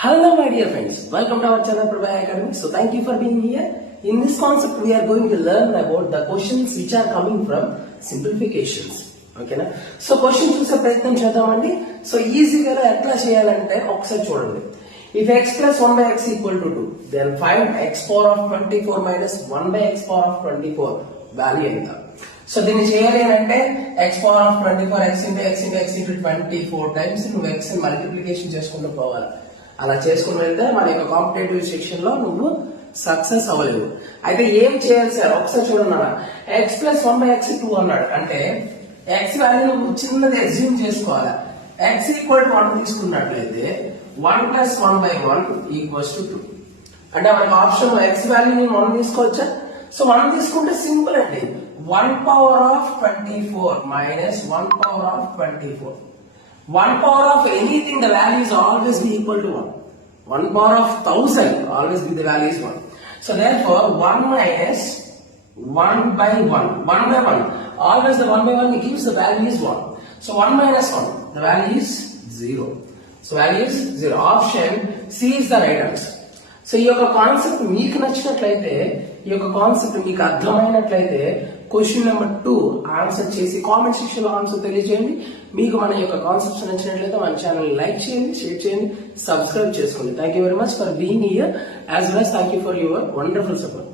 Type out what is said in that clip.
Hello my dear friends, welcome to our channel Prabha Academy. So thank you for being here. In this concept we are going to learn about the questions which are coming from simplifications. ఓకేనా so question చూసే ప్రయత్నం చేద్దామండి. So ఈజీగా ఎట్లా చేయాలంటే ఒకసారి చూడండి. If x plus 1 by x equal to 2 then find x power of 24 minus 1 by x power of 24 value ఎంత. సో దీన్ని చేయాలి అంటే x power of 24 x into x into x into 24 times నువ్వు x ని మల్టిప్లికేషన్ చేసుకుంటూ పోవాలి. అలా చేసుకుని వెళ్తే మన యొక్క కాంపిటేటివ్ సెక్షన్ లో నువ్వు సక్సెస్ అవ్వలేవు. అయితే ఏం చేయాలి సార్ ఒకసారి చూడన్నా. x ప్లస్ 1 బై x 2 అన్నాడు అంటే x వాల్యూ నువ్వు చిన్నది అజ్యూమ్ చేసుకోవాలి. x ఈక్వల్ టు 1 తీసుకున్నట్లయితే 1 ప్లస్ 1 బై 1 ఈక్వల్స్ టు 2. అంటే మనకి ఆప్షన్ x వాల్యూ నేను 1 తీసుకోవచ్చా? సో 1 తీసుకుంటే సింపుల్ అండి. 1 power of 24 minus 1 power of 24. 1 power of anything, the value is always be equal to 1. 1 power of 1000, always be the value is 1. So therefore, 1 minus 1 by 1. 1 by 1. Always the 1 by 1 gives the value is 1. So 1 minus 1, the value is 0. So value is 0. Option C is the right answer. So ఈ యొక్క concept మీకు నచ్చినట్లయితే, ఈ యొక్క concept మీకు అర్థమైనట్లయితే question number 2 answer చేసి comment section లో answer తెలియజేయండి. మీకు మన యొక్క కాన్సెప్ట్స్ నచ్చినట్లయితే మన ఛానల్ లైక్ చేయండి, షేర్ చేయండి, సబ్స్క్రైబ్ చేసుకోండి. Thank you very much for being here as well as thank you for your wonderful support.